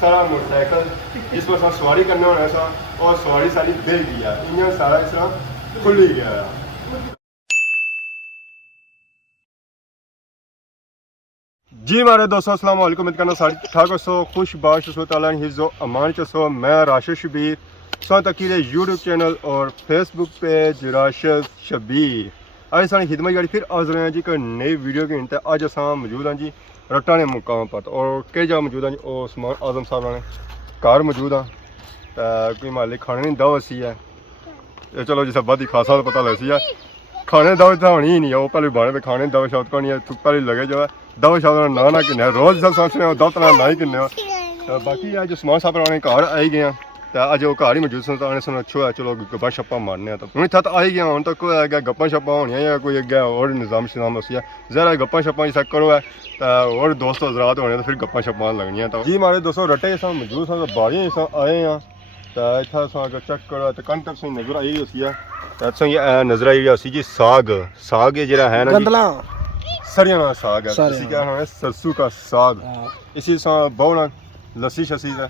सारा मोटरसाइकिल जिस पर सवारी करना होना सा और सवारी सारी दे गया इन्हें सारा इस तरह खुल ही गया। जी हमारे दोस्तों अस्सलाम वालेकुम। उम्मीद करना सारी ठीक ठाक हो, खुश बाश हो, ताला हिज़्ज़ो अमान चो। मैं राशिद शबीर तकीर यूट्यूब चैनल और फेसबुक पेज राशिद शबीर। अज सारी खिदमत जी फिर हाजिर हैं जी कोई नई वीडियो के इंत। अज अस मौजूद हाँ जी रट्टा ने मुकाम पर और कई जगह मौजूद हाँ जी। और उस्मान आजम साहब ने घर मौजूद हाँ तो कोई मालिक खाने नहीं दावत सी है। चलो जिस बद ही खासा पता लग सी है खाने दावत तो होनी ही नहीं है। वो पहले बने पे खाने दावत शावत को नहीं है। पहले लगे जो है दावत शावत ना किन्ने रोज़ सब सोचने दावत ना ही किन्ने। तो बाकी अज उस्मान साहब ने घर आई गए तो अज वो घर ही मौजूद सन तो सुन अच्छो है। चलो गप्पा शप्पा मारने तो हूँ इतना तो आई गया हूँ तो कोई अगर गप्पा शप्पा होनी या कोई अगर और निज़ाम शिजाम उसी है जरा गप्पा शप्पा जिस करो है तो और दोस्त हजरात होने तो फिर गप्पा शप्पा लगनियाँ। तो जी हमारे दोस्तों रट्टे सब मौजूद सन तो बारियाँ सब आए हैं तो इतना अगर चेक करो तो कन तक नज़र आई रही उसी है तो ये नज़र आई रही जी साग साग जरा है ना सरिया का साग है इसी क्या है सरसों का साग इसी बहुना लस्सी शसी है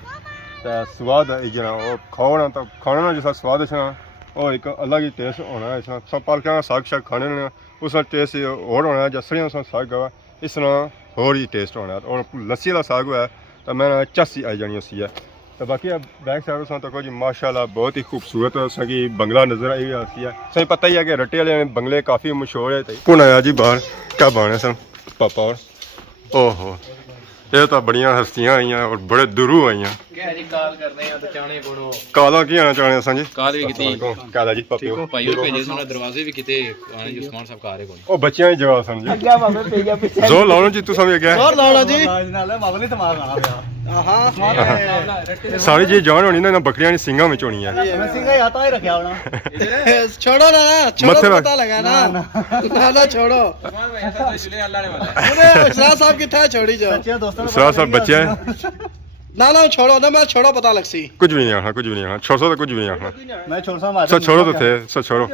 स्वाद है जना और खाना तो खाना जैसा स्वाद है और एक अलग ही टेस्ट होना है। इसमें सब पालक साग शाग खाने ने उसका टेस्ट और होना है। जसरिया साग है इस तरह और ही टेस्ट होना है। और लस्सी का साग हुआ है तो मैं चस्सी आई जानी उसी है। तो बाकी बैक साइड तो जी माशाल्लाह बहुत ही खूबसूरत की बंगला नज़र आई हुई है। सही पता ही है कि रट्टे वाले बंगले काफ़ी मशहूर है। कौन आया जी बाहर क्या बने सन पापा और ओहो ये तो बड़िया हस्तियां आई और बड़े दूरों आई काला की आना चाहने असां जी काला जी पापे दरवाजे भी किते उस्मान साहब का आ रहे कोनी ओ बच्चियां दी जगह सन जी अग्गा बाबे पे गया पीछे जोर लाओ जी तुसां भी अग्गे जोर लाओ जी नाले बाबा ने तमार आना गया हां सारी जी जान होनी ना बकरियां नी सिंगा में होनी है। मैं सिंगा आता ही रखया होना छोड़ो ना छोड़ो पता लगा ना ना छोड़ो उस्मान भाई ऐसा तो जुले अल्लाह ने वाला अरे उस्ताद साहब किथा छोड़ी जाओ बच्चे दोस्तों उस्ताद साहब बच्चे ना छोड़ो ना मैं छोड़ो पता लग सी कुछ भी नहीं आना कुछ भी नहीं आना छोड़ो तो कुछ भी नहीं आना मैं छोड़ सा मार सब छोड़ो तो थे सब छोड़ो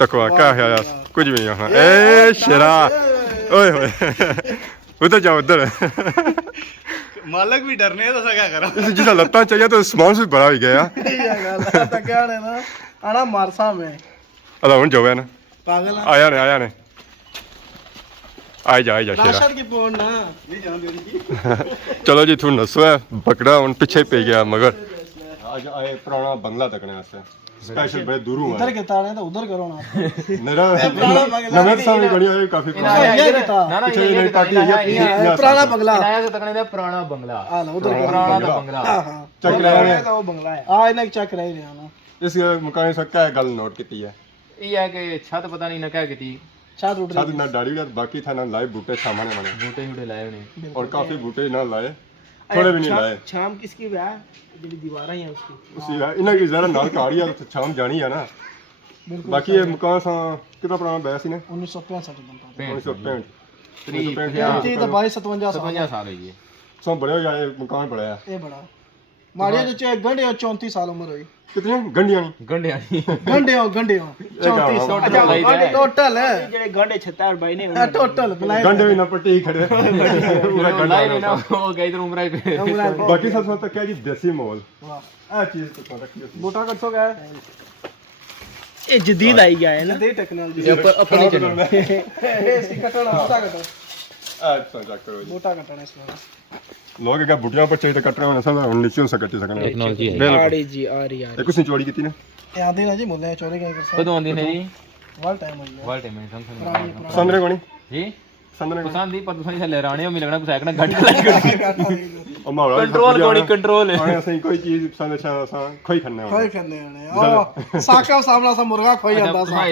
तकवा क्या है यार कुछ भी नहीं आना ए शेरा ओए होए उधर जाओ उधर मालक भी डरने तो क्या करा इस जिस लत्ता चाहिए तो सामान भी बड़ा ही गया ये गल तो क्या है ना आना मारसा में अला हुन जावे ना पागल आया ने आई जा शेरा राशिद की फोन ना ये जान दे दी चलो जी तू नसो है बकरा उन पीछे पे गया मगर आज आए पुराना बंगला तकने वास्ते स्पेशल बड़े दूर हुआ इधर के ताड़े तो उधर करो ना मेरा नमक सामने गड़ी है काफी ना ना ये पुराना बंगला नया से तकने पुराना बंगला हां उधर पुराना तो बंगला हां चेक रहे तो वो बंगला है हां इन्हें चेक रहे हैं ना इस मकान से क्या गल नोट की है ये है कि छत पता नहीं ना क्या की छत उड़ साथ ना दाढ़ी का बाकी था ना लाए बूटे सामने बने बूटे बूटे लाए ने और काफी बूटे ना लाए थोड़े भी नहीं लाए शाम किसकी है जो दीवार है उसकी उसी इन्हें की जरा नाल काड़ी है तो शाम जानी है ना। बाकी ये मकान सा कितना पुराना बैस ने 1965 बनता 1965 तो 22 साल है ये सो बड़े हो जाए मकान बड़ा है ये बड़ा मारी जो चे गंडे 34 साल उम्र हुई कितने गंडियां गंडे 34 टोटल है जेडे गंडे 76 भाई ने टोटल गंडे भी ना पट्टी ही खड़े पूरा गंडा ना वो गई तो उम्र पे बाकी सब तो क्या जी देसी माहौल आ चीज तो रखी बूटा कटसो गया ये जदीद आई गया है ना जदीद टेक्नोलॉजी अपनी चलो इसकी कटना बूटा कटो अच्छा जा करो जी बूटा कटना इसमें लोग क्या बुटियां पर चाहिए कट रहे हैं सब नीचे से कट सकते हैं टेक्नोलॉजी है आड़ी जी आ रही है कुछ नहीं चोरी की थी ना याद है ना जी मुल्ले चोरी क्या कर सकते कदों आंदी नहीं वाल टाइम हो गया वाल टाइम में समझ संदरे कोनी जी संदरे पसंद ही पर दूसरी से ले राणे हो मिलना कुछ एकना घंटा लग और मावड़ा कंट्रोल कोनी कंट्रोल है ऐसे कोई चीज संदे सा खोई खन्ने हो खोई खन्ने ने ओ साका सामना सा मुर्गा खोई ਜਾਂਦਾ सा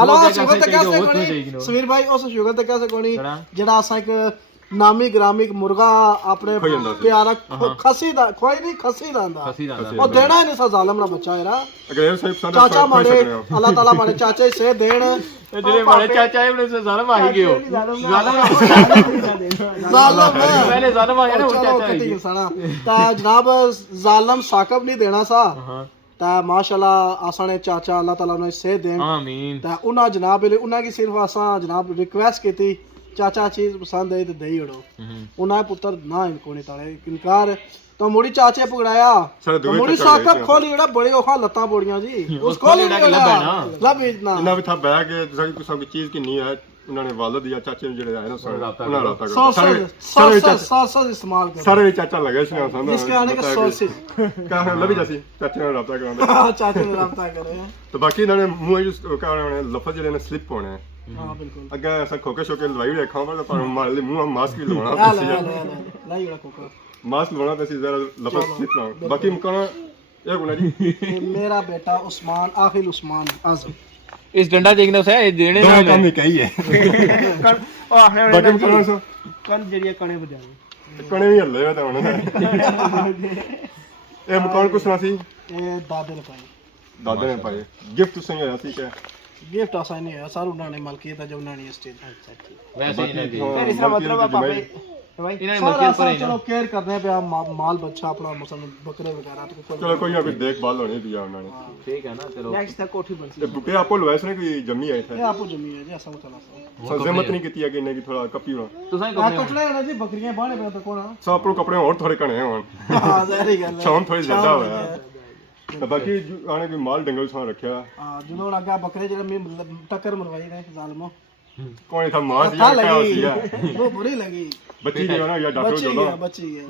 अलो शुगर तक कैसे समीर भाई उस शुगर तक कैसे कोनी जेड़ा असा एक नामी ग्रामी मुर्गा अपने प्यारा खसी दा कोई नहीं खसी दा और देना नहीं सा जालम ना बच्चा है अगर सही पसंद चाचा मारे अल्लाह ताला मारे चाचे से देन जेड़े मारे चाचा है अपने से जालम आ ही गयो जालम पहले जालम आ गया ना चाचा ता जनाब जालम साकब नहीं देना सा ता माशाल्लाह आसाने चाचा अल्लाह ताला ने से देन आमीन ता उना जनाब उना की सिर्फ आसा जनाब रिक्वेस्ट की थी चाचा चीज पसंद है तो दही उड़ो उन्हें पुत्र ना इनको नहीं ताले इनकार तो मुड़ी चाचे पकड़ाया सारे तो दुबई मुड़ी चक्कर साकब गए थे। खोली जड़ा बड़े ओखा लत्ता बोड़ियां जी उस खोली खोली जड़ा लगा लब्बा ना। लब इतना इन्ना भी था बैग सब चीज किन्नी है उन्होंने वालद या चाचे ने जड़े आए ना उन्होंने राता सॉस इस्तेमाल कर सारे चाचा लगे इसने आसान इसके आने का सॉस क्या लभी जैसी चाचे ने राता करांदा चाचे ने रब्ता करे तो बाकी इन्होंने मुंह जो क्या उन्होंने लफ्ज जड़े ने स्लिप होने हैं हां बिल्कुल अगे ऐसा खोके शोके लवाई हुई खाओ पर मार ले मुंह मास्क भी लगाना ला पैसी ला ला ला ये कोका मास्क लगाना पैसी जरा लफ्ज स्लिप ना बाकी मकान एक गुना जी मेरा बेटा उस्मान आखिल उस्मान आजम इस डंडा देखने से देने दो ना काम ही कही है ओ आखने बाकी मकान सो कल जरिए कणे बजावे कने भी हल्ले होता होने ये मकान कुछ ना सी ए दादे ने पाई दादा ने पाए गिफ्ट तुसें होया सी क्या गिफ्ट आसा नहीं है सारू उन्होंने मलकियत है जो उन्होंने स्टेज अच्छा ठीक वैसे ही नहीं दी फिर इसका मतलब है पापे भाई इन्होंने सारा मलकियत पर सब ही चलो केयर करने पे माल बच्चा अपना मसलन बकरे वगैरह तो चलो कोई अभी देखभाल होनी दिया उन्होंने ठीक है ना चलो नेक्स्ट तक कोठी बन ते बुके आपको लवाइस ने कोई जम्मी आए ये थे आपको जमी है जी ऐसा चला सजमत नहीं की कि इन्हें की थोड़ा कपी होना तुसां आ को कटड़ा है ना जी बकरियां बाणे पे तो कौन सब अपने कपड़े और थोड़े कने होन हां जारी गल है शाम थोड़ी ज्यादा होया तो बाकी आने कोई माल डंगल सा रखया हां जुनो लगा बकरे जेड़ा मैं टक्कर मरवाई ने जालमो कौन था मास था या क्या लगी होसी वो बुरी लगी बच्ची नहीं होना या डॉक्टर जो लो बची गई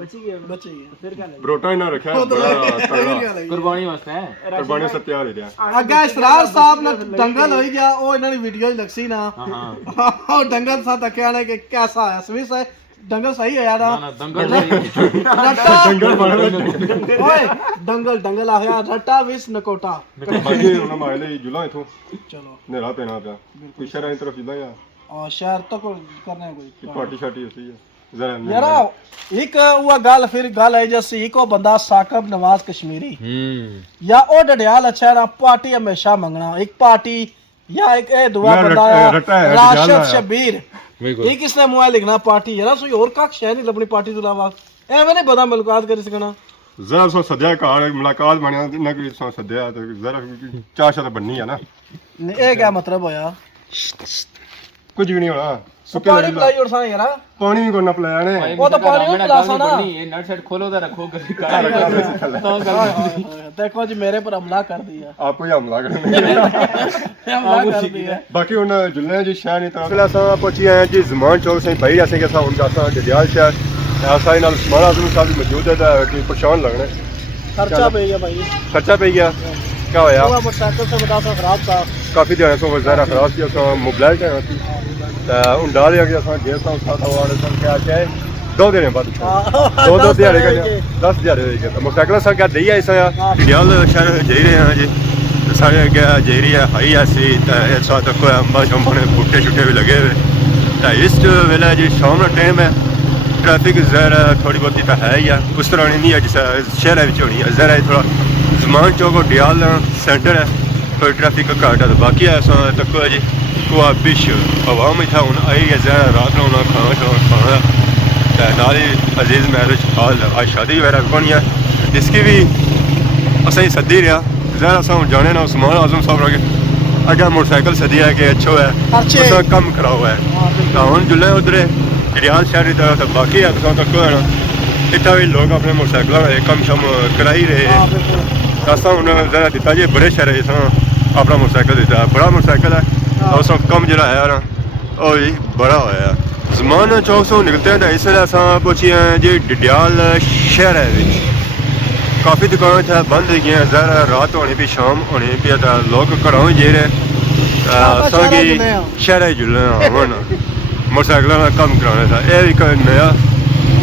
फिर क्या लगी ब्रोटा ही ना रखा बड़ा तगड़ा कुर्बानी वास्ते है कुर्बानी से तैयार ही दिया अग्गा इसरार साहब ने दंगल होई गया ओ इन्होंने वीडियो ही लगसी ना हां ओ दंगल सा तकिया ने कि कैसा है स्विस है दंगल सही है यार ना दंगल नहीं रट्टा जंगल बड़ा ओए दंगल आ गया रट्टा विस नकोटा बाकी उन्हें मारे ले जुला इथों चलो नेरा पेना पे कोई शहर की तरफ जुला या और शहर तक करना है कोई पार्टी शार्टी होती है जरा यारा एक वो गल फिर गल है जैसे एक बंदा साकब नवाज कश्मीरी या ओ डडियाल अच्छा ना पार्टी हमेशा मंगना एक पार्टी या एक ए दुआ बंदा राशिद शबीर एक इसने मुआ लिखना पार्टी यारा सोई और का शहर नहीं अपनी पार्टी तो अलावा एवें नहीं बंदा मुलाकात कर सकना जरा सो सद्या कार मुलाकात बनिया ना कोई सो सद्या तो जरा चाह शाह बननी है ना ए क्या मतलब होया कुछ भी नहीं होना सुके पानी पिलाई और सा यारा पानी भी कोना पिलाया ने वो तो पानी में पिलासा ना ये नट सेट खोलो तो रखो कभी का देखो जी मेरे पर हमला कर दिया आपको ही हमला करने हमला कर दिया बाकी उन जुल्ले जी शहर नहीं तरह असा पहुंची आए जी जमान चौक से भाई ऐसे के साथ उनका सा ददियाल शहर ऐसा ही नाल उस्मान आजम साहब भी मौजूद है कि परेशान लगने खर्चा पे गया भाई खर्चा पे गया क्या होया वो मोटरसाइकिल से बड़ा सा खराब था काफी दिन से वजह खराब किया तो मोबाइल का थी उन डाल गया असा गेस था साथ वाले सन क्या चाहे 2 दिन बाद दो दिहाड़े का 10 दिहाड़े हो गए मोटरसाइकिल सा क्या दई ऐसा ददियाल शहर जा रहे हैं जी सारे क्या जा रही है हाई ऐसी ऐसा तक अंबा शंबा ने बूटे छुट्टे भी लगे हुए इस वेला जी शाम का टाइम है ट्रैफिक जरा थोड़ी बहुत तो है ही है उस तरह नहीं है जिस शहर होनी है जरा थोड़ा जमान चौक और डियाल सेंटर है थोड़ी ट्रैफिक घट है तो बाकी ऐसा तक है जी को बिश हवा में था हूँ आई है जरा रात में खाना नाल ही अजीज मैरिज हाल आज शादी वगैरह कौन है इसकी भी असा ही सदी रहा जरा असा जाने ना उस्मान आजम साहब रखे अगर मोटरसाइकिल सदी है कि अच्छो है कम खराब है तो हूँ जुल्ले उधर रियाल शहर की तरफ बाकी है तो तक है ना इतना भी लोग अपने मोटरसाइकिल कम शम कराई रहे असा हूँ जरा दिता जी बड़े शहर अपना मोटरसाइकिल दिता बड़ा मोटरसाइकिल है उस कम जरा है ना वो भी बड़ा होया जमान चौक से निकलते हैं इसलिए अस पहुंची हैं जी डडियाल शहर है काफ़ी दुकान इतना बंद हो गई जरा रात होनी भी शाम होनी भी लोग घरों भी जे रहे शहर जुलने हूँ मोटरसाइकिल का कम कराने था यह एक नया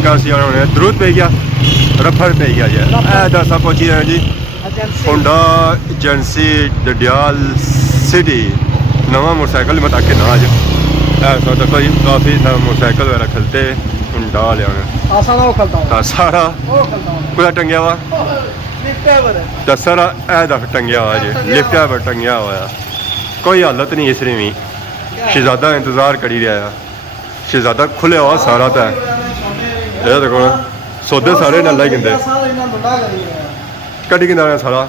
कासी होने दरूद पे गया रफर पे गया जी दस पहुंची हैं जी होंडा एजेंसी डडियाल सिटी नवा मोटरसाइकिल मत आके ना आज ऐसा तो कोई काफ़ी था मोटरसाइकिल वगैरह खलते होंडा लिया सारा पूरा टंगिया हुआ सारा दफ टंगिया हुआ जी लिफ्ट पर टंगिया हुआ कोई हालत नहीं इसने भी शहजादा इंतजार करी रहा है शहजादा खुले हुआ सारा तो ये देखो सौदे सारे नाला ही गिंदे कटी गिंदा सारा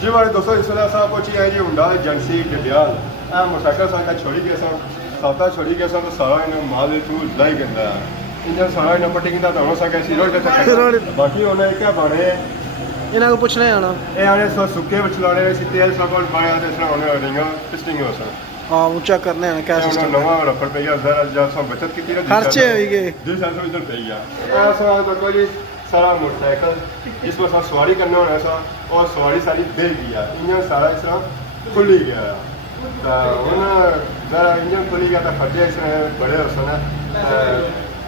जी हमारे दोस्तों इसलिए असा पहुंची है जी हुंडा एजेंसी डडियाल मोटरसाइकिल सा छोड़ी गए सन साता छोड़ी गए सन तो सारा इन्हें माल थ्रू लाई गिंदा ਇੰਜਨ ਸਾਰਾ ਇਹਨਾਂ ਪੱਟੀ ਕਿੰਦਾ ਤਾਂ ਹੋ ਸਕੇ ਸੀ ਰੋਡ ਤੇ ਬਾਕੀ ਉਹਨੇ ਕਿਆ ਬਾਣੇ ਇਹਨਾਂ ਨੂੰ ਪੁੱਛਣਾ ਆਣਾ ਇਹ ਆਣੇ ਸੋ ਸੁੱਕੇ ਵਿੱਚ ਲਾਣੇ ਸੀ ਤੇਲ ਸਾਬਣ ਪਾਇਆ ਤੇ ਸਣਾ ਉਹਨੇ ਰਿੰਗਾ ਟੈਸਟਿੰਗ ਹੋ ਸਕਦਾ ਹਾਂ ਉੱਚਾ ਕਰਨੇ ਆਣਾ ਕਿਆ ਉਹਨਾਂ ਸਿਸਟਮ ਨਵਾਂ ਰਫੜ ਪਈਆ ਜ਼ਰਾ ਜਾਂ ਸੋ ਬਚਤ ਕੀਤੀ ਨਾ ਖਰਚੇ ਹੋਈਗੇ ਜੀ ਸੰਸੋ ਇਧਰ ਪਈਆ ਐਸਾ ਦੇਖੋ ਜੀ ਸਾਰਾ ਮੋਟਰਸਾਈਕਲ ਜਿਸ ਪਰ ਸਾ ਸਵਾਰੀ ਕਰਨਾ ਹੋਣਾ ਸਾ ਉਹ ਸਵਾਰੀ ਸਾਰੀ ਦੇ ਗਿਆ ਇੰਜਨ ਸਾਰਾ ਇਸ ਤਰ੍ਹਾਂ ਖੁੱਲੀ ਗਿਆ ਤਾਂ ਹੁਣ ਜ਼ਰਾ ਇੰਜਨ ਖੁੱਲੀ ਗਿਆ ਤਾਂ ਖਰਚੇ ਇਸ ਤਰ੍ਹਾਂ ਬੜੇ ਹੋ ਸਨ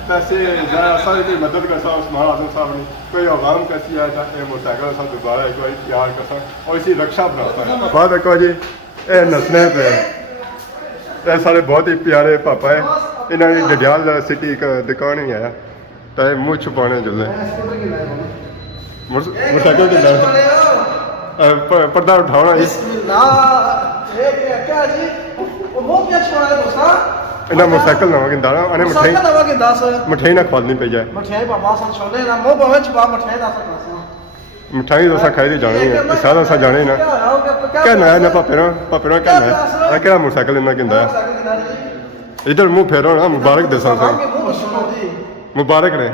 पैसे जरा सारी कोई मदद कर सकता उस्मान आजम साहब ने कोई आवाम कैसी है ये मोटरसाइकिल सब दोबारा एक बार तैयार कर सकता और इसी रक्षा बनाता है बात देखो जी ये नसने पे ये सारे बहुत ही प्यारे पापा है इन्होंने डडियाल सिटी का दुकान ही है तो ये मुँह छुपाने जुले मोटरसाइकिल के पर्दा उठाना ਇਹਨਾਂ ਮੋਟਰਸਾਈਕਲ ਨਵਾਂ ਕਿੰਦਾ ਨਾ ਉਹਨੇ ਮਠਾਈ ਨਵਾਂ ਕਿੰਦਾ ਸਰ ਮਠਾਈ ਨਾ ਖਵਾਲਣੀ ਪਈ ਜਾਏ ਮਠਿਆਈ ਬਾਬਾ ਸਾਂ ਛੋਲੇ ਨਾ ਮੋ ਬਵੇ ਚਬਾ ਮਠਿਆਈ ਦਾ ਸਾਂ ਮਠਾਈ ਦੋਸਾ ਖਾਈ ਦੀ ਜਾਣੀ ਹੈ ਇਹ ਸਾਰਾ ਸਾ ਜਾਣੇ ਨਾ ਕਹਿਣਾ ਨਾ ਪਾਪੇ ਨਾ ਕਹਿਣਾ ਇਹ ਕਿਹੜਾ ਮੋਟਰਸਾਈਕਲ ਇਹਨਾਂ ਕਿੰਦਾ ਇਧਰ ਮੂੰਹ ਫੇਰੋ ਨਾ ਮੁਬਾਰਕ ਦੇਸਾਂ ਸਾ ਮੁਬਾਰਕ ਨੇ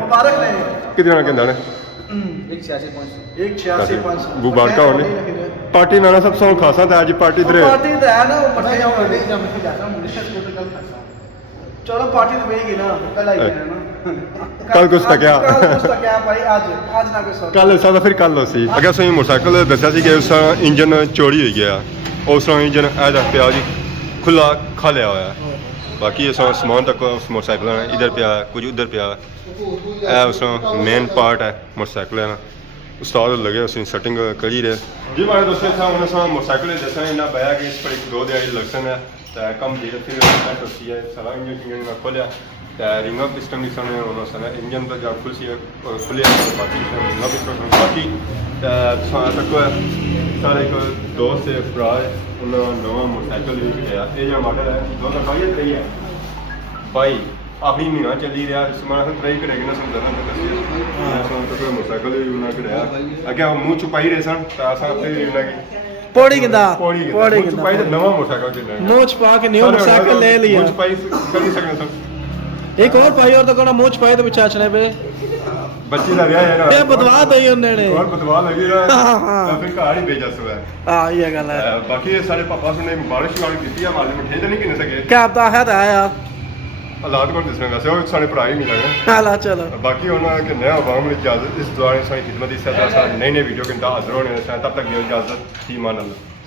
ਕਿਹਦੇ ਨਾਲ ਕਿੰਦਾ ਨੇ 186 ਮੁਬਾਰਕਾਂ ਹੋਣੀ ਪਾਰਟੀ ਨਾਲ ਸਭ ਤੋਂ ਖਾਸਾ ਤਾਂ ਅੱਜ ਪਾਰਟੀ ਤੇ ਪਾਰਟੀ ਤੇ ਹੈ ਨਾ ਮਠਿਆਈ ਹੋਣੀ ਜਾਂ ਮੈਂ ਜਾਤਾ ਮੁੰਡੇ ਕੋਲ ਗੱਲ ਕਰਦਾ ਚਲੋ ਪਾਰਟੀ ਤੇ ਵੇਗੀ ਨਾ ਕੱਲ ਆਈ ਨਾ ਕੱਲ ਕੁਛ ਤੱਕਿਆ ਭਾਈ ਅੱਜ ਨਾ ਕੋਈ ਕੱਲ ਸਾਡਾ ਫਿਰ ਕੱਲ ਸੀ ਅਗਰ ਸਹੀ ਮੋਟਰਸਾਈਕਲ ਦੱਸਿਆ ਸੀ ਕਿ ਉਸ ਦਾ ਇੰਜਨ ਚੋਰੀ ਹੋ ਗਿਆ ਉਸ ਦਾ ਇੰਜਨ ਇਹ ਦਾ ਪਿਆ ਜੀ ਖੁੱਲਾ ਖਾਲਿਆ ਹੋਇਆ ਬਾਕੀ ਇਹ ਸਮਾਨ ਤੱਕ ਉਸ ਮੋਟਰਸਾਈਕਲ ਦਾ ਇਧਰ ਪਿਆ ਕੁਝ ਉਧਰ ਪਿਆ ਇਹ ਉਸ ਦਾ ਮੇਨ ਪਾਰਟ ਹੈ ਮੋਟਰਸਾਈਕਲ ਦਾ ਉਸਤਾਦ ਲੱਗੇ ਅਸੀਂ ਸੈਟਿੰਗ ਕਰੀ ਰਹੇ ਜੀ ਮਾਰੇ ਦੋਸਤੋ ਸਾਂ ਉਹਨਾਂ ਸਾਂ ਮੋਟਰਸਾਈਕਲ ਦੱਸਣਾ ਇਹਨਾਂ ਪਿਆ ਕਿ ਇਸ ਪਰ ਇੱਕ ਦੋ ਦਿਹਾੜੀ ਲੱਗਣ ਹੈ ਤਾਂ ਕੰਮ ਜਿਹੜਾ ਫਿਰ ਸੈਟ ਹੋਤੀ ਹੈ ਸਾਰਾ ਇੰਜਨ ਮੈਂ ਖੋਲਿਆ ਤਾਂ ਰਿੰਗ ਅਪ ਸਿਸਟਮ ਦੀ ਸਾਹਮਣੇ ਉਹਨਾਂ ਸਾਰਾ ਇੰਜਨ ਦਾ ਜਦ ਖੁੱਲਿਆ ਬਾਕੀ ਰਿੰਗ ਅਪ ਸਿਸਟਮ ਬਾਕੀ ਤਾਂ ਤੱਕ ਸਾਰੇ ਕੋ ਦੋਸਤ ਹੈ ਭਰਾ ਉਹਨਾਂ ਨਵਾਂ ਮੋਟਰਸਾਈਕਲ ਵੀ ਲਿਆ ਇਹ ਜਿਹੜਾ ਮਾਡਲ ਹੈ 2022 ਹੈ ਭਾਈ ਆਪਣੀ ਮਹੀਨਾ ਚੱਲੀ ਰਿਹਾ ਸਮਾਨ ਟਰਾਈ ਕਰੇਗਾ ਨਾ ਸਮਝਣਾ ਤਾਂ ਮੋਟਰਸਾਈਕਲ ਵੀ ਉਹਨਾਂ ਕਰਿਆ ਅੱਗੇ ਮੂੰਹ ਛੁਪਾਈ ਰਹੇ ਸਨ ਤਾਂ ਅਸਾਂ ਫਿਰ ਵੀ ਉਹਨਾਂ ਕੀ ਪੌੜੀ ਕਿੰਦਾ ਛੁਪਾਈ ਤਾਂ ਨਵਾਂ ਮੋਟਰਸਾਈਕਲ ਚੱਲਿਆ ਮੂੰਹ ਛੁਪਾ ਕੇ ਨਿਊ ਮੋਟਰਸਾਈਕਲ ਲੈ ਲਿਆ ਮੂੰਹ ਛੁਪਾਈ ਕਰੀ ਸਕਦੇ ਸਨ ਇੱਕ ਹੋਰ ਭਾਈ ਹੋਰ ਤਾਂ ਕੋਣਾ ਮੂੰਹ ਛੁਪਾਏ ਤੇ ਵਿਚਾਚਣੇ ਪਏ ਬੱਚੀ ਦਾ ਵਿਆਹ ਹੈ ਨਾ ਇਹ ਬਦਵਾ ਦਈ ਉਹਨੇ ਨੇ ਹੋਰ ਬਦਵਾ ਲੱਗੀ ਨਾ ਤਾਂ ਫਿਰ ਘਰ ਹੀ ਭੇਜਾ ਸੋ ਹੈ ਹਾਂ ਇਹ ਗੱਲ ਹੈ ਬਾਕੀ ਇਹ ਸਾਰੇ ਪਾਪਾ ਸੁਣੇ ਬਾਰਿਸ਼ ਵਾਲੀ ਕੀਤੀ ਆ ਮਾਲੇ ਮਠੇ ਤਾਂ ਨਹੀਂ ਕਿੰਨੇ ਸਕੇ ਕਿਆ ਪਤਾ ਹੈ ਤਾਂ ਆਇਆ ਹਾਲਾਤ ਕੋਲ ਦਿਸਣੇ ਵੈਸੇ ਉਹ ਸਾਡੇ ਭਰਾ ਹੀ ਮਿਲਾਂਗੇ ਹਾਲਾ ਚਲੋ ਬਾਕੀ ਉਹਨਾਂ ਕਿ ਨया आवाम इजाजत इस दौरान सारी खिदमत इस तरह नई नई वीडियो के अंदर हाजिर होने तब तक इजाजत थी मान अल्लाह